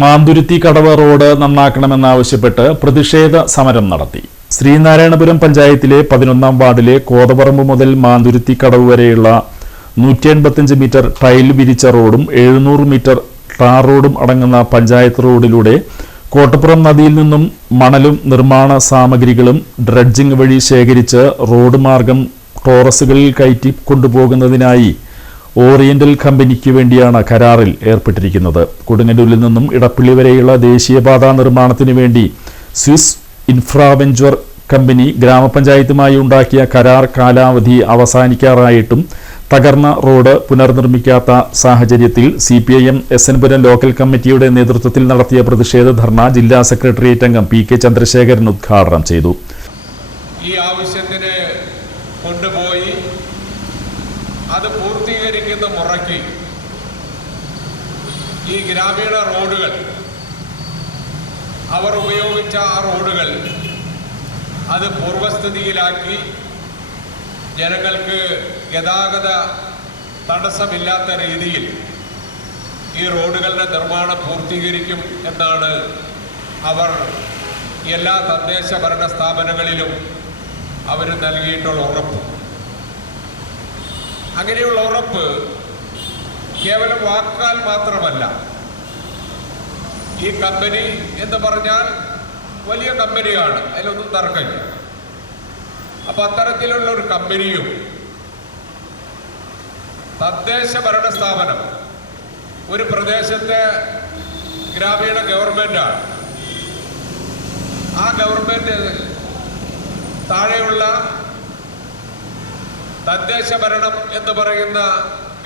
മാന്തുരുത്തി കടവ് road നന്നാക്കണമെന്നാവശ്യപ്പെട്ട് പ്രതിഷേധ സമരം നടത്തി. ശ്രീനാരായണപുരം പഞ്ചായത്തിലെ 11-ാം വാർഡിലെ കോതപറമ്പ് മുതൽ മാന്തുരുത്തി കടവ് വരെയുള്ള 185 മീറ്റർ ടൈൽ വിരിച്ച റോഡും 700 മീറ്റർ ടാർ റോഡും അടങ്ങുന്ന പഞ്ചായത്ത് റോഡിലൂടെ കോട്ടപ്പുറം നദിയിൽ നിന്നും മണലും നിർമ്മാണ സാമഗ്രികളും ഡ്രഡ്ജിംഗ് വഴി ശേഖരിച്ച് റോഡ് മാർഗം ടോറസുകളിൽ കയറ്റി കൊണ്ടുപോകുന്നതിനായി ഓറിയന്റൽ കമ്പനിക്ക് വേണ്ടിയാണ് കരാറിൽ ഏർപ്പെട്ടിരിക്കുന്നത്. കൊടുങ്ങല്ലൂരിൽ നിന്നും ഇടപ്പള്ളി വരെയുള്ള ദേശീയപാത നിർമ്മാണത്തിന് വേണ്ടി സ്വിസ് ഇൻഫ്രാവെഞ്ചർ കമ്പനി ഗ്രാമപഞ്ചായത്തുമായി ഉണ്ടാക്കിയ കരാർ കാലാവധി അവസാനിക്കാറായിട്ടും തകർന്ന റോഡ് പുനർനിർമ്മിക്കാത്ത സാഹചര്യത്തിൽ CPIM എസ്എൻപുരം ലോക്കൽ കമ്മിറ്റിയുടെ നേതൃത്വത്തിൽ നടത്തിയ പ്രതിഷേധ ധർണ ജില്ലാ സെക്രട്ടേറിയറ്റ് അംഗം PK ചന്ദ്രശേഖരൻ ഉദ്ഘാടനം ചെയ്തു. ഈ ആവശ്യത്തിന് കൊണ്ടുപോയി അത് പൂർത്തീകരിക്കുന്ന മുറയ്ക്ക് ഈ ഗ്രാമീണ റോഡുകൾ അവർ ഉപയോഗിച്ച ആ റോഡുകൾ അത് പൂർവസ്ഥിതിയിലാക്കി ജനങ്ങൾക്ക് ഗതാഗത തടസ്സമില്ലാത്ത രീതിയിൽ ഈ റോഡുകളുടെ നിർമ്മാണം പൂർത്തീകരിക്കും എന്നാണ് അവർ എല്ലാ തദ്ദേശ ഭരണ സ്ഥാപനങ്ങളിലും അവർ നൽകിയിട്ടുള്ള ഉറപ്പ്. അങ്ങനെയുള്ള ഉറപ്പ് കേവലം വാക്കാൽ മാത്രമല്ല. ഈ കമ്പനി എന്ന് പറഞ്ഞാൽ വലിയ കമ്പനിയാണ്, അതിലൊന്നും തർക്കമില്ല. അപ്പൊ അത്തരത്തിലുള്ള ഒരു കമ്പനിയും തദ്ദേശ ഭരണ സ്ഥാപനം ഒരു പ്രദേശത്തെ ഗ്രാമീണ ഗവൺമെന്റാണ്. ആ ഗവൺമെന്റ് താഴെയുള്ള തദ്ദേശ ഭരണം എന്ന് പറയുന്ന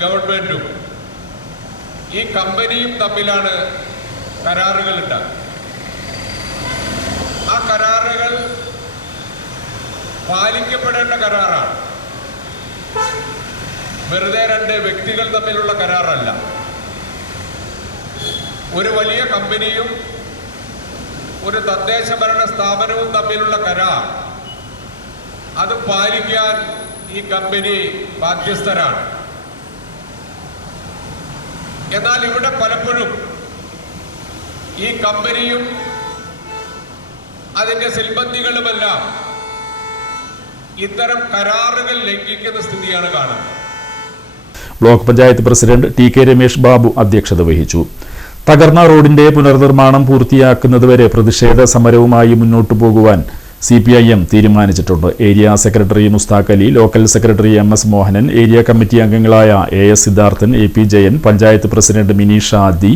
ഗവൺമെന്റും ഈ കമ്പനിയും തമ്മിലാണ് കരാറുകൾ ഉണ്ടാകുക. ആ കരാറുകൾ പാലിക്കപ്പെടേണ്ട കരാറാണ്, വെറുതെ രണ്ട് വ്യക്തികൾ തമ്മിലുള്ള കരാറല്ല. ഒരു വലിയ കമ്പനിയും ഒരു തദ്ദേശ ഭരണ സ്ഥാപനവും തമ്മിലുള്ള കരാർ അത് പാലിക്കാൻ ഈ കമ്പനി ബാധ്യസ്ഥരാണ്. എന്നാൽ ഇവിടെ പലപ്പോഴും ഈ കമ്പനിയും അതിന്റെ സിൽബന്ധികളുമെല്ലാം ഇത്തരം കരാറുകൾ ലംഘിക്കുന്ന സ്ഥിതിയാണ് കാണുന്നത്. Block panchayat president TK Ramesh Babu അധ്യക്ഷത വഹിച്ചു. തകർന്ന റോഡിന്റെ പുനർനിർമ്മാണം പൂർത്തിയാക്കുന്നതുവരെ പ്രതിഷേധ സമരവുമായി മുന്നോട്ടു പോകുവാൻ CPIM തീരുമാനിച്ചിട്ടുണ്ട്. Area secretary Mustaq Ali, local secretary MS Mohanan, area committee അംഗങ്ങളായ AS Siddharthan, AP Jayan, panchayat president Minisha Adi,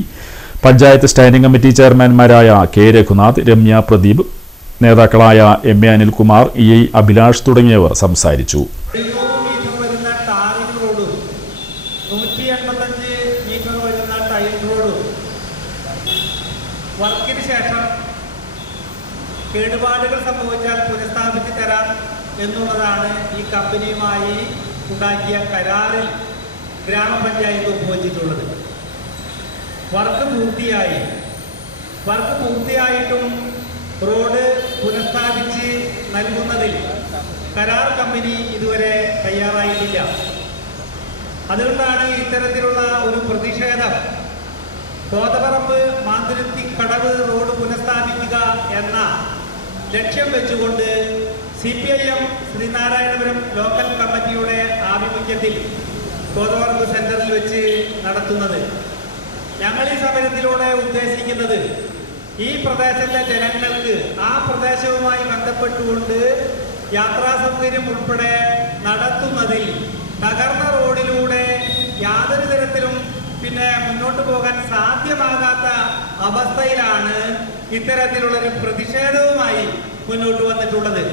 panchayat standing committee ചെയർമാൻമാരായ K രഘുനാഥ്, രമ്യ പ്രദീപ്, നേതാക്കളായ MA അനിൽകുമാർ, EI അഭിലാഷ് തുടങ്ങിയവർ സംസാരിച്ചു. വർക്കിന് ശേഷം കേടുപാടുകൾ സംഭവിച്ചാൽ പുനഃസ്ഥാപിച്ച് തരാം എന്നുള്ളതാണ് ഈ കമ്പനിയുമായി ഉണ്ടാക്കിയ കരാറിൽ ഗ്രാമപഞ്ചായത്ത് ഒപ്പുവച്ചിട്ടുള്ളത്. വർക്ക് പൂർത്തിയായിട്ടും റോഡ് പുനഃസ്ഥാപിച്ച് നൽകുന്നതിൽ കരാർ കമ്പനി ഇതുവരെ തയ്യാറായിട്ടില്ല. അതുകൊണ്ടാണ് ഇത്തരത്തിലുള്ള ഒരു പ്രതിഷേധം. കോതപറമ്പ് മാന്തുരുത്തി കടവ് റോഡ് പുനഃസ്ഥാപിക്കുക എന്ന ലക്ഷ്യം വെച്ചുകൊണ്ട് CPIM ശ്രീനാരായണപുരം ലോക്കൽ കമ്മിറ്റിയുടെ ആഭിമുഖ്യത്തിൽ കോതപറമ്പ് സെന്ററിൽ വെച്ച് നടത്തുന്നത്. ഞങ്ങൾ ഈ സമരത്തിലൂടെ ഉദ്ദേശിക്കുന്നത് ഈ പ്രദേശത്തെ ജനങ്ങൾക്ക് ആ പ്രദേശവുമായി ബന്ധപ്പെട്ടുകൊണ്ട് യാത്രാ സൗകര്യം ഉൾപ്പെടെ നടത്തുന്നതിൽ തകർന്ന റോഡിലൂടെ യാതൊരു തരത്തിലും മുന്നോട്ട് പോകാൻ സാധ്യമാകാത്ത അവസ്ഥയിലാണ് ഇത്തരത്തിലുള്ളൊരു പ്രതിഷേധവുമായി മുന്നോട്ട് വന്നിട്ടുള്ളത്.